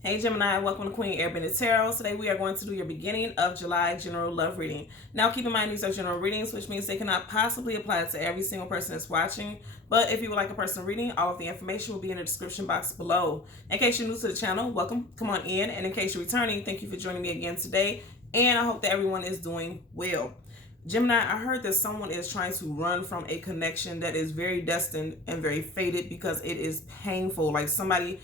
Hey Gemini, welcome to Queen Airbender Tarot. Today we are going to do your beginning of July general love reading. Now keep in mind these are general readings, which means they cannot possibly apply to every single person that's watching. But if you would like a personal reading, all of the information will be in the description box below. In case you're new to the channel, welcome, come on in. And in case you're returning, thank you for joining me again today. And I hope that everyone is doing well. Gemini, I heard that someone is trying to run from a connection that is very destined and very fated because it is painful. Like somebody,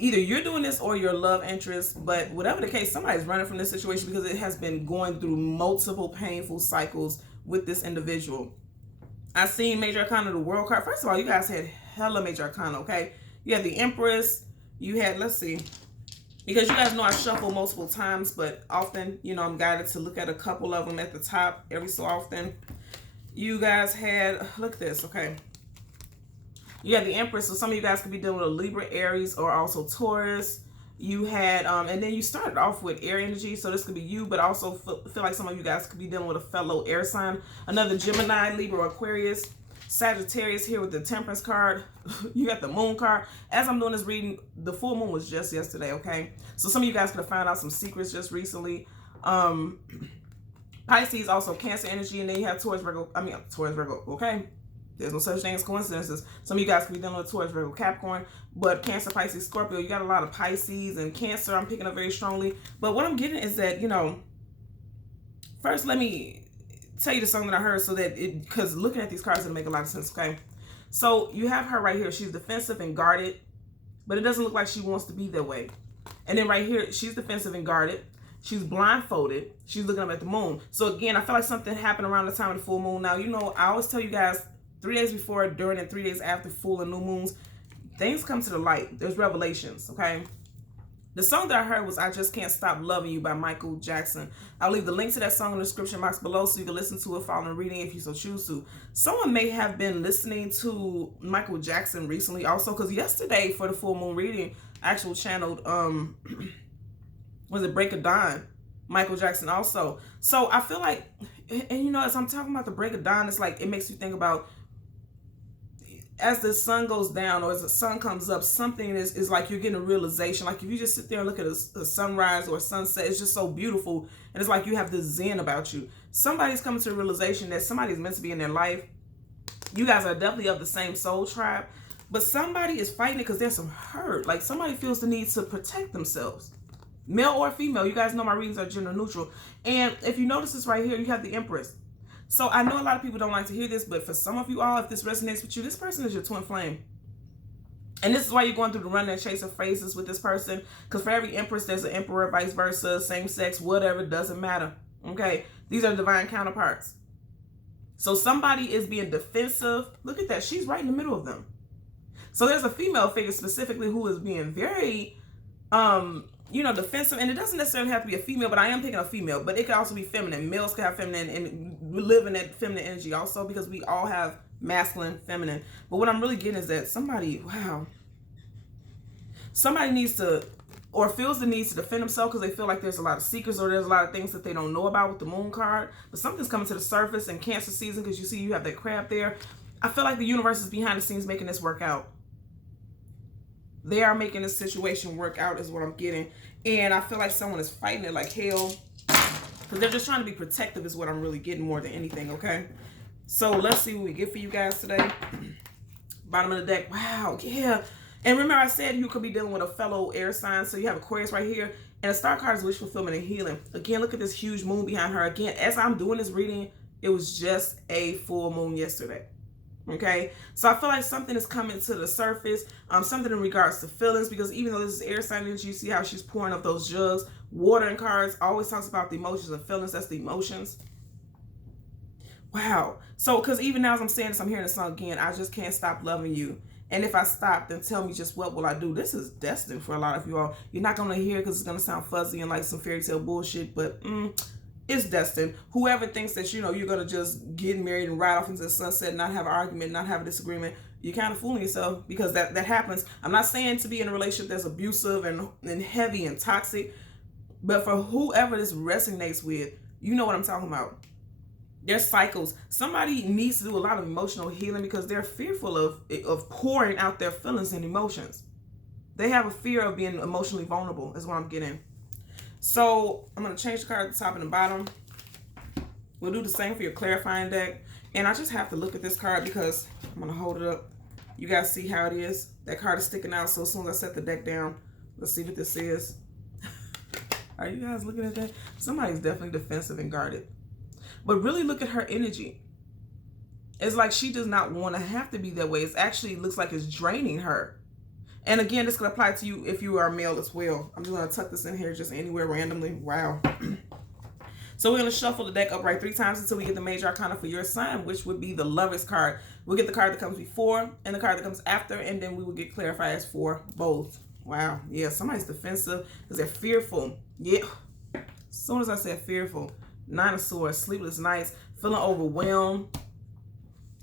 either you're doing this or your love interest, but whatever the case, somebody's running from this situation because it has been going through multiple painful cycles with this individual. I seen Major Arcana, the World card. First of all, you guys had hella Major Arcana, okay? You had the Empress. You had, let's see, because you guys know I shuffle multiple times, but often, you know, I'm guided to look at a couple of them at the top every so often. You guys had, look at this, okay? You had the Empress, so some of you guys could be dealing with a Libra, Aries, or also Taurus. You had, and then you started off with air energy, so this could be you, but also feel like some of you guys could be dealing with a fellow air sign. Another Gemini, Libra, Aquarius, Sagittarius here with the Temperance card. You got the Moon card. As I'm doing this reading, the full moon was just yesterday, okay? So some of you guys could have found out some secrets just recently. Pisces, also Cancer energy, and then you have Taurus, Virgo, okay? There's no such thing as coincidences. Some of you guys could be dealing with Taurus, Virgo, Capricorn, but Cancer, Pisces, Scorpio, you got a lot of Pisces and Cancer I'm picking up very strongly. But what I'm getting is that, you know, first let me tell you the song that I heard so that it, because looking at these cards, it'll make a lot of sense, okay? So you have her right here. She's defensive and guarded, but it doesn't look like she wants to be that way. And then right here, she's defensive and guarded. She's blindfolded. She's looking up at the moon. So again, I feel like something happened around the time of the full moon. Now, you know, I always tell you guys, 3 days before, during, and 3 days after full and new moons, things come to the light. There's revelations, okay? The song that I heard was I Just Can't Stop Loving You by Michael Jackson. I'll leave the link to that song in the description box below so you can listen to it following the reading if you so choose to. Someone may have been listening to Michael Jackson recently also, because yesterday for the full moon reading, I actually channeled, was it Break of Dawn? Michael Jackson also. So I feel like, and you know, as I'm talking about the Break of Dawn, it's like, it makes you think about, as the sun goes down or as the sun comes up, something is like you're getting a realization. Like if you just sit there and look at a sunrise or a sunset, it's just so beautiful. And it's like you have this zen about you. Somebody's coming to a realization that somebody's meant to be in their life. You guys are definitely of the same soul tribe. But somebody is fighting it because there's some hurt. Like somebody feels the need to protect themselves. Male or female. You guys know my readings are gender neutral. And if you notice this right here, you have the Empress. So I know a lot of people don't like to hear this, but for some of you all, if this resonates with you, this person is your twin flame. And this is why you're going through the run and chase of phases with this person. Because for every Empress, there's an Emperor, vice versa, same sex, whatever, doesn't matter. Okay? These are divine counterparts. So somebody is being defensive. Look at that. She's right in the middle of them. So there's a female figure specifically who is being very, you know, defensive, and it doesn't necessarily have to be a female, but I am picking a female, but it could also be feminine. Males could have feminine, and we live in that feminine energy also because we all have masculine, feminine. But what I'm really getting is that somebody, wow, somebody needs to, or feels the need to defend themselves because they feel like there's a lot of secrets or there's a lot of things that they don't know about with the moon card, but something's coming to the surface in Cancer season because you see you have that crab there. I feel like the universe is behind the scenes making this work out. They are making this situation work out is what I'm getting. And I feel like someone is fighting it like hell. Because they're just trying to be protective is what I'm really getting more than anything, okay? So let's see what we get for you guys today. Bottom of the deck. Wow, yeah. And remember I said you could be dealing with a fellow air sign. So you have Aquarius right here. And the star card is wish fulfillment and healing. Again, look at this huge moon behind her. Again, as I'm doing this reading, it was just a full moon yesterday. Okay, so I feel like something is coming to the surface, something in regards to feelings, because even though this is air sign energy, you see how she's pouring up those jugs. Water and cards always talks about the emotions and feelings. That's the emotions. Wow. So, because even now as I'm saying this, I'm hearing the song again, I just can't stop loving you. And if I stop, then tell me just what will I do? This is destined for a lot of you all. You're not going to hear it because it's going to sound fuzzy and like some fairy tale bullshit, but it's destined. Whoever thinks that, you know, you're going to just get married and ride off into the sunset, not have an argument, not have a disagreement, you're kind of fooling yourself because that happens. I'm not saying to be in a relationship that's abusive and heavy and toxic, but for whoever this resonates with, you know what I'm talking about. There's cycles. Somebody needs to do a lot of emotional healing because they're fearful of pouring out their feelings and emotions. They have a fear of being emotionally vulnerable is what I'm getting. So I'm going to change the card at the top and the bottom. We'll do the same for your clarifying deck. And I just have to look at this card because I'm going to hold it up. You guys see how it is? That card is sticking out. So as soon as I set the deck down, let's see what this is. Are you guys looking at that? Somebody's definitely defensive and guarded. But really look at her energy. It's like she does not want to have to be that way. It actually looks like it's draining her. And again, this could apply to you if you are male as well. I'm just going to tuck this in here just anywhere randomly. Wow. So we're going to shuffle the deck upright 3 times until we get the major arcana for your sign, which would be the Lovers card. We'll get the card that comes before and the card that comes after, and then we will get clarifiers for both. Wow. Yeah, somebody's defensive because they're fearful. Yeah. As soon as I said fearful, 9 of Swords, sleepless nights, feeling overwhelmed.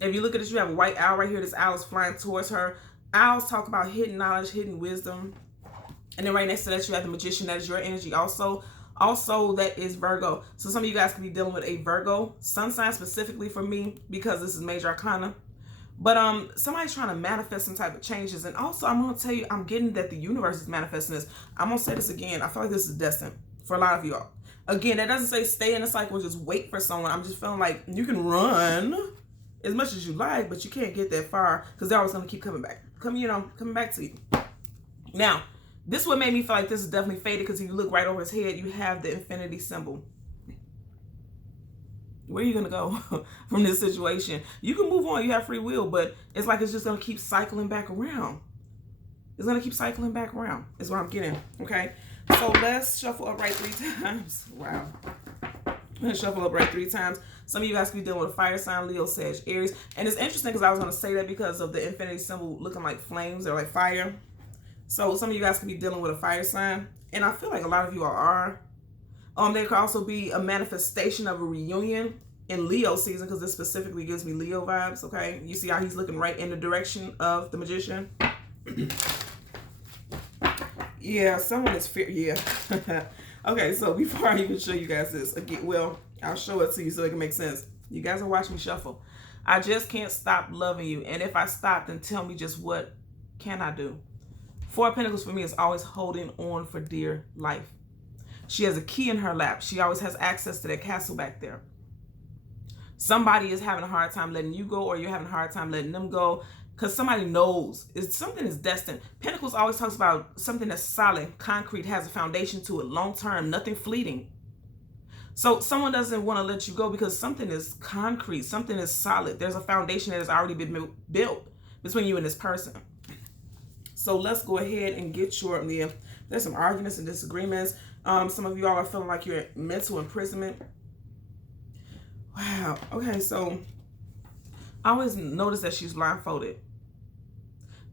If you look at this, you have a white owl right here. This owl is flying towards her. Owls talk about hidden knowledge, hidden wisdom. And then right next to that, you have the Magician. That is your energy also. Also, that is Virgo. So some of you guys could be dealing with a Virgo sun sign, specifically for me, because this is major arcana. But somebody's trying to manifest some type of changes. And also, I'm going to tell you, I'm getting that the universe is manifesting this. I'm going to say this again. I feel like this is destined for a lot of y'all. Again, that doesn't say stay in the cycle and just wait for someone. I'm just feeling like you can run as much as you like, but you can't get that far because they're always going to keep coming back. Coming back to you. Now, this is what made me feel like this is definitely faded, because if you look right over his head, you have the infinity symbol. Where are you going to go from this situation? You can move on. You have free will, but it's like it's just going to keep cycling back around. It's going to keep cycling back around is what I'm getting, okay? So let's shuffle upright 3 times. Wow. I'm going to shuffle upright 3 times. Some of you guys could be dealing with a fire sign, Leo, Sag, Aries. And it's interesting because I was going to say that because of the infinity symbol looking like flames or like fire. So some of you guys could be dealing with a fire sign. And I feel like a lot of you all are. There could also be a manifestation of a reunion in Leo season, because this specifically gives me Leo vibes, okay? You see how he's looking right in the direction of the Magician? Yeah, someone is fear. Yeah. Okay, so before I even show you guys this, again, well, I'll show it to you so it can make sense. You guys are watching me shuffle. I just can't stop loving you. And if I stop, then tell me just what can I do? 4 of Pentacles for me is always holding on for dear life. She has a key in her lap. She always has access to that castle back there. Somebody is having a hard time letting you go, or you're having a hard time letting them go, because somebody knows something is destined. Pentacles always talks about something that's solid, concrete, has a foundation to it, long term, nothing fleeting. So someone doesn't want to let you go because something is concrete, something is solid. There's a foundation that has already been built between you and this person. So let's go ahead and get your, yeah, there's some arguments and disagreements. Some of you all are feeling like you're in mental imprisonment. Wow. Okay, so I always notice that she's blindfolded.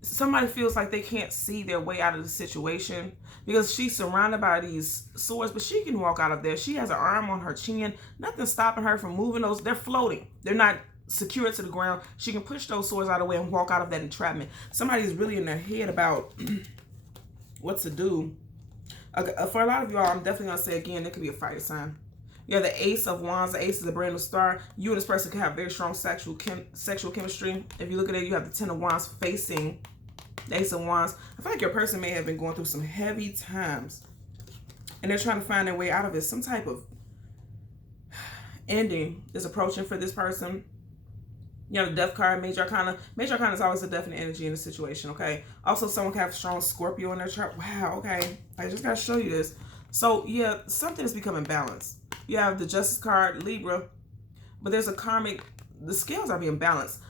Somebody feels like they can't see their way out of the situation because she's surrounded by these swords, but she can walk out of there. She has an arm on her chin. Nothing's stopping her from moving those. They're floating. They're not secured to the ground. She can push those swords out of the way and walk out of that entrapment. Somebody's really in their head about what to do. Okay, for a lot of y'all, I'm definitely going to say again, it could be a fire sign. You have the Ace of Wands. The Ace is a brand new star. You and this person can have very strong sexual chemistry. If you look at it, you have the 10 of Wands facing the Ace of Wands. I feel like your person may have been going through some heavy times, and they're trying to find their way out of it. Some type of ending is approaching for this person. You have the Death card, Major Arcana. Major Arcana is always a definite energy in the situation, okay? Also, someone can have strong Scorpio in their chart. Wow, okay. I just got to show you this. So, yeah, something is becoming balanced. You have the Justice card, Libra, but there's a karmic, the scales are being balanced.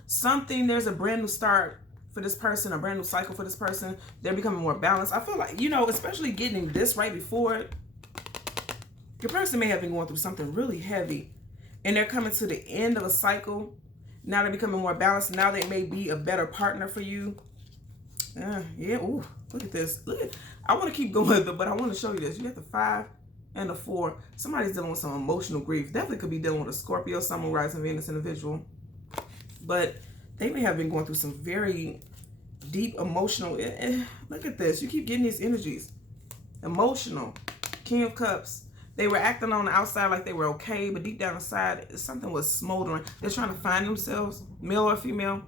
There's a brand new start for this person, a brand new cycle for this person. They're becoming more balanced. I feel like, you know, especially getting this right before it, your person may have been going through something really heavy, and they're coming to the end of a cycle. Now they're becoming more balanced. Now they may be a better partner for you. Yeah, ooh, look at this. Look at, I want to keep going, but I want to show you this. You have the 5 and the 4. Somebody's dealing with some emotional grief. Definitely could be dealing with a Scorpio, Sun, Rising, Venus individual. But they may have been going through some very deep emotional. Look at this. You keep getting these energies. Emotional. King of Cups. They were acting on the outside like they were okay, but deep down inside, something was smoldering. They're trying to find themselves, male or female.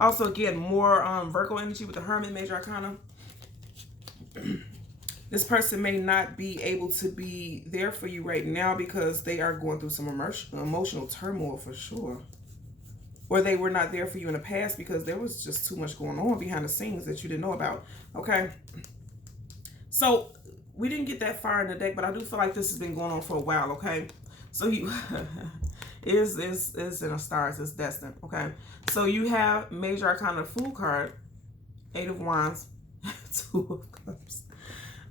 Also, again, more Virgo energy with the Hermit, Major Arcana. This person may not be able to be there for you right now because they are going through some emotional turmoil for sure. Or they were not there for you in the past because there was just too much going on behind the scenes that you didn't know about. Okay. So we didn't get that far in the deck, but I do feel like this has been going on for a while. Okay. So you is in the stars. It's destined. Okay. So you have Major Arcana Fool card, 8 of Wands, 2 of Cups.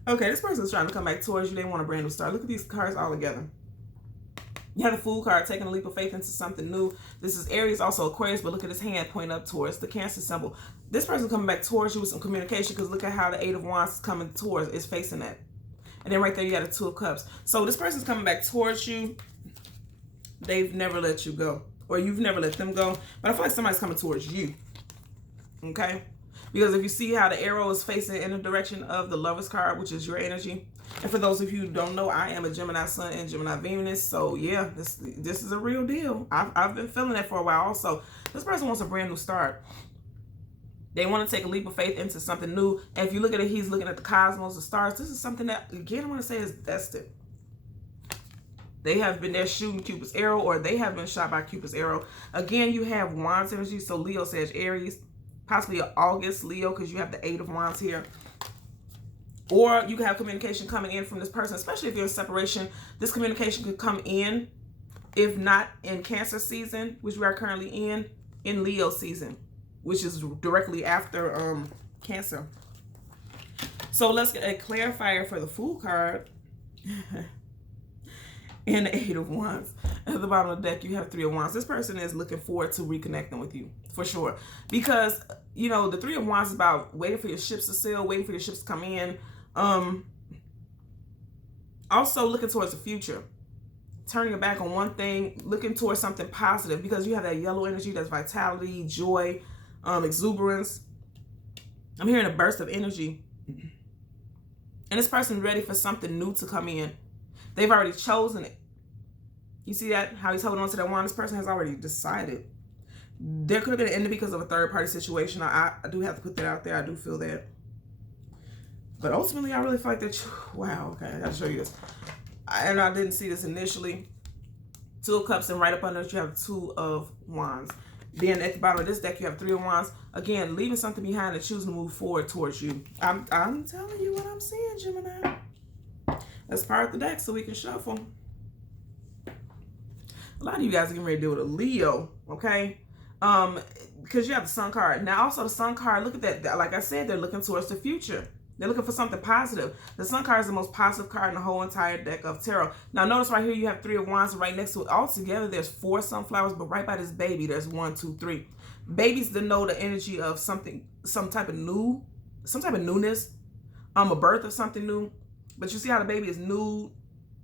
Okay, this person's trying to come back towards you. They want a brand new start. Look at these cards all together. You have the Fool card, taking a leap of faith into something new. This is Aries, also Aquarius, but look at his hand pointing up towards the Cancer symbol. This person coming back towards you with some communication, because look at how the 8 of Wands is coming towards, is facing that. And then right there, you got the 2 of Cups. So this person's coming back towards you. They've never let you go, or you've never let them go. But I feel like somebody's coming towards you. Okay? Because if you see how the arrow is facing in the direction of the Lover's card, which is your energy. And for those of you who don't know, I am a Gemini Sun and Gemini Venus. So yeah, this is a real deal. I've been feeling that for a while also. This person wants a brand new start. They want to take a leap of faith into something new. And if you look at it, he's looking at the cosmos, the stars. This is something that, again, I want to say is destined. They have been there shooting Cupid's arrow, or they have been shot by Cupid's arrow. Again, you have Wands energy. So Leo, Sag, Aries. Possibly an August Leo, because you have the 8 of Wands here. Or you can have communication coming in from this person, especially if you're in separation. This communication could come in, if not in Cancer season, which we are currently in Leo season, which is directly after Cancer. So let's get a clarifier for the Fool card. And the 8 of Wands. At the bottom of the deck, you have 3 of Wands. This person is looking forward to reconnecting with you, for sure. Because, you know, the 3 of Wands is about waiting for your ships to sail, waiting for your ships to come in. Also looking towards the future. Turning your back on one thing, looking towards something positive. Because you have that yellow energy, that's vitality, joy, exuberance. I'm hearing a burst of energy. And this person ready for something new to come in. They've already chosen it. You see that? How he's holding on to that wand? This person has already decided. There could have been an ending because of a third-party situation. I do have to put that out there. I do feel that. But ultimately, I really feel like that... Wow, okay. I got to show you this. And I didn't see this initially. 2 of Cups, and right up under it, you have 2 of Wands. Then at the bottom of this deck, you have 3 of Wands. Again, leaving something behind and choosing to move forward towards you. I'm telling you what I'm seeing, Gemini. Let's part the deck so we can shuffle. A lot of you guys are getting ready to deal with a Leo, okay? Because you have the Sun card. Now, also the Sun card, look at that. Like I said, they're looking towards the future. They're looking for something positive. The Sun card is the most positive card in the whole entire deck of tarot. Now, notice right here you have 3 of Wands, and right next to it, all together, there's 4 sunflowers, but right by this baby, there's 1, 2, 3. Babies denote the energy of something, some type of newness, a birth of something new. But you see how the baby is new?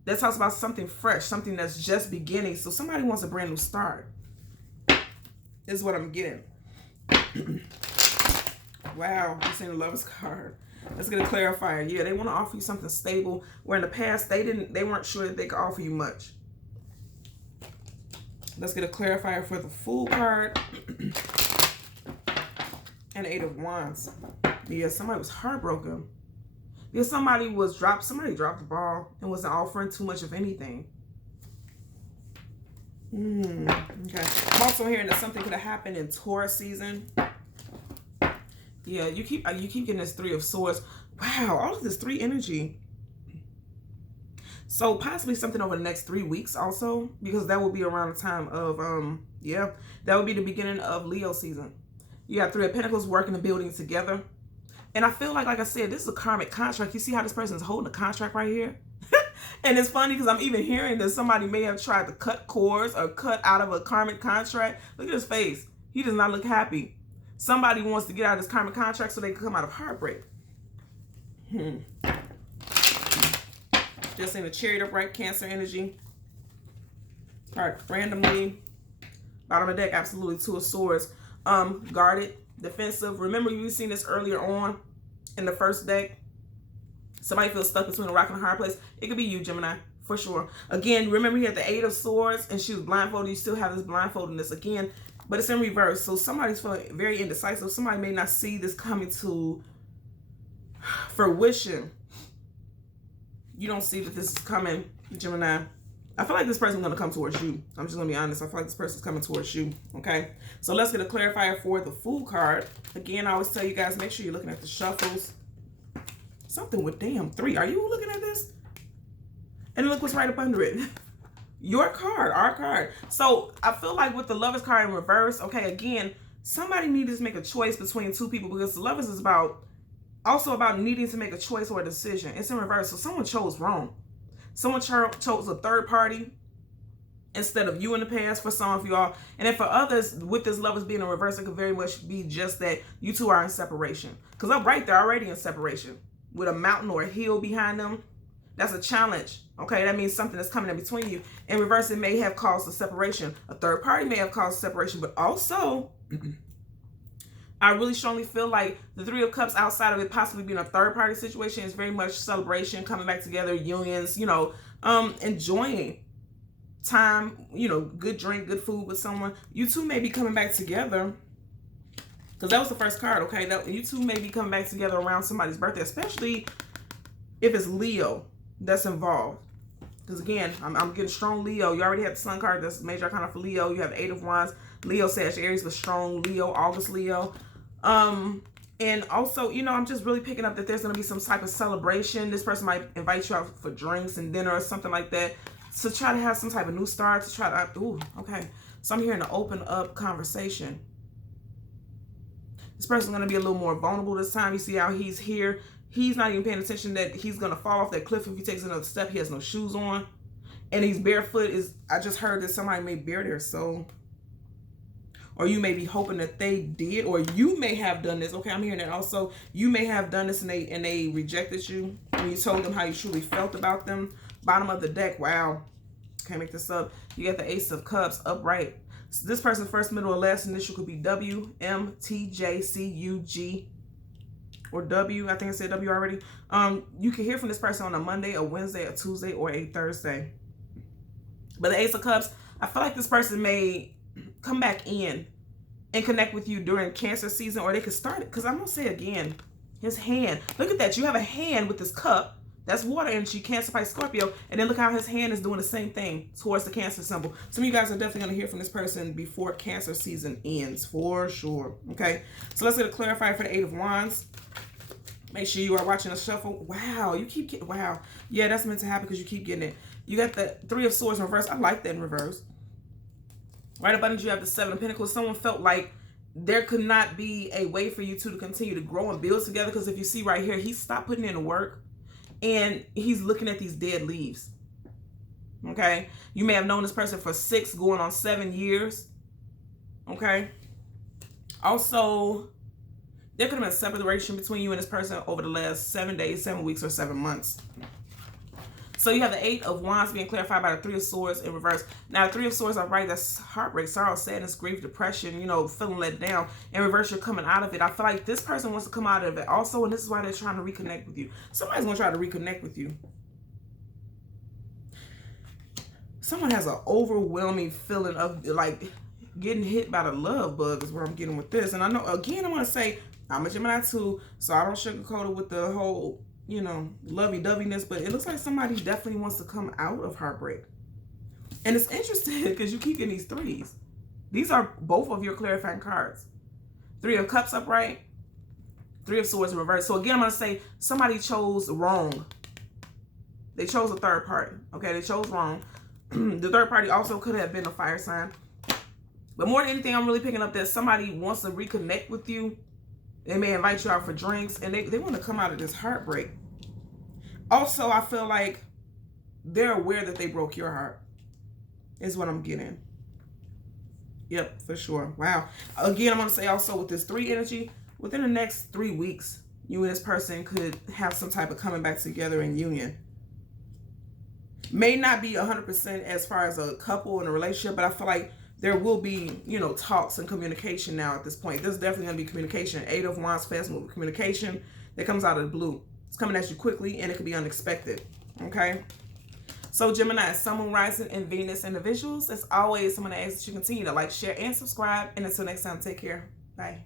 That talks about something fresh, something that's just beginning. So somebody wants a brand new start. This is what I'm getting. Wow, you're seeing the Lover's card. Let's get a clarifier. Yeah, they want to offer you something stable, where in the past they weren't sure that they could offer you much. Let's get a clarifier for the Fool card. And the 8 of Wands. Yeah, somebody was heartbroken. Because somebody dropped the ball and wasn't offering too much of anything. Okay. I'm also hearing that something could have happened in Taurus season. Yeah, you keep getting this 3 of Swords. Wow, all of this 3 energy. So possibly something over the next 3 weeks also, because that will be around the time of that would be the beginning of Leo season. You got 3 of Pentacles working and building together. And I feel like I said, this is a karmic contract. You see how this person is holding a contract right here? And it's funny because I'm even hearing that somebody may have tried to cut cords or cut out of a karmic contract. Look at his face. He does not look happy. Somebody wants to get out of this karmic contract so they can come out of heartbreak. Just in the Chariot upright, Cancer energy. All right, randomly. Bottom of the deck, absolutely 2 of Swords. Guarded. Defensive. Remember, you've seen this earlier on in the first deck. Somebody feels stuck between a rock and a hard place. It could be you, Gemini, for sure. Again, remember you had the 8 of Swords and she was blindfolded. You still have this blindfoldedness again, but it's in reverse. So somebody's feeling very indecisive. Somebody may not see this coming to fruition. You don't see that this is coming, Gemini. I feel like this person's going to come towards you. I'm just going to be honest. I feel like this person's coming towards you. Okay. So let's get a clarifier for the Fool card. Again, I always tell you guys, make sure you're looking at the shuffles. Something with damn 3. Are you looking at this? And look what's right up under it. Your card, our card. So I feel like with the Lovers card in reverse, okay, again, somebody needs to make a choice between two people, because the Lovers is also about needing to make a choice or a decision. It's in reverse. So someone chose wrong. Someone chose a third party instead of you in the past for some of y'all. And then for others, with this Lovers being in reverse, it could very much be just that you two are in separation. Because I'm right there already in separation. With a mountain or a hill behind them, that's a challenge. Okay, that means something that's coming in between you. In reverse, it may have caused a separation. A third party may have caused a separation, but also, I really strongly feel like the Three of Cups, outside of it possibly being a third party situation, is very much celebration, coming back together, unions, you know, enjoying time, you know, good drink, good food with someone. You two may be coming back together, because that was the first card, okay? You two may be coming back together around somebody's birthday, especially if it's Leo that's involved. Because again, I'm getting strong Leo. You already had the Sun card, that's major arcana for Leo. You have the 8 of Wands, Leo, Sag, Aries, but strong Leo, August Leo. And also, you know, I'm just really picking up that there's going to be some type of celebration. This person might invite you out for drinks and dinner or something like that, to try to have some type of new start, to try to, ooh, okay. So I'm hearing an open up conversation. This person's going to be a little more vulnerable this time. You see how he's here. He's not even paying attention that he's going to fall off that cliff if he takes another step. He has no shoes on. And he's barefoot. I just heard that somebody may bare their soul. Or you may be hoping that they did. Or you may have done this. Okay, I'm hearing that also. You may have done this and they rejected you. And you told them how you truly felt about them. Bottom of the deck. Wow. Can't make this up. You got the Ace of Cups upright. So this person's first, middle, or last initial could be W, M, T, J, C, U, G, or W. I think I said W already. You can hear from this person on a Monday, a Wednesday, a Tuesday, or a Thursday. But the Ace of Cups, I feel like this person may come back in and connect with you during Cancer season, or they could start it. Because I'm going to say again, his hand. Look at that. You have a hand with this cup. That's water energy, Cancer, Pisces, Scorpio. And then look how his hand is doing the same thing towards the Cancer symbol. Some of you guys are definitely going to hear from this person before Cancer season ends, for sure. Okay, so let's get a clarifier for the 8 of Wands. Make sure you are watching a shuffle. Wow, you keep getting, wow. Yeah, that's meant to happen because you keep getting it. You got the 3 of Swords in reverse. I like that in reverse. Right up under you have the 7 of Pentacles. Someone felt like there could not be a way for you two to continue to grow and build together, because if you see right here, he stopped putting in the work. And he's looking at these dead leaves. Okay. You may have known this person for 6 going on 7 years. Okay. Also, there could have been a separation between you and this person over the last 7 days, 7 weeks, or 7 months. So you have the 8 of Wands being clarified by the 3 of Swords in reverse. Now, the 3 of Swords are right. That's heartbreak, sorrow, sadness, grief, depression, you know, feeling let down. In reverse, you're coming out of it. I feel like this person wants to come out of it also, and this is why they're trying to reconnect with you. Somebody's going to try to reconnect with you. Someone has an overwhelming feeling of, like, getting hit by the love bug is what I'm getting with this. And I know, again, I want to say, I'm a Gemini too, so I don't sugarcoat it with the whole, you know, lovey-doveyness, but it looks like somebody definitely wants to come out of heartbreak. And it's interesting because you keep getting these 3s. These are both of your clarifying cards. 3 of Cups upright, 3 of Swords in reverse. So again, I'm going to say somebody chose wrong. They chose a third party. Okay, they chose wrong. The third party also could have been a fire sign. But more than anything, I'm really picking up that somebody wants to reconnect with you. They may invite you out for drinks, and they want to come out of this heartbreak. Also, I feel like they're aware that they broke your heart, is what I'm getting. Yep, for sure. Wow. Again, I'm going to say also with this 3 energy, within the next 3 weeks, you and this person could have some type of coming back together in union. May not be 100% as far as a couple in a relationship, but I feel like there will be, you know, talks and communication now at this point. There's definitely going to be communication. 8 of Wands, fast moving communication that comes out of the blue. It's coming at you quickly, and it could be unexpected. Okay? So, Gemini, Sun, Moon, Rising, and Venus individuals. As always, I'm going to ask that you continue to like, share, and subscribe. And until next time, take care. Bye.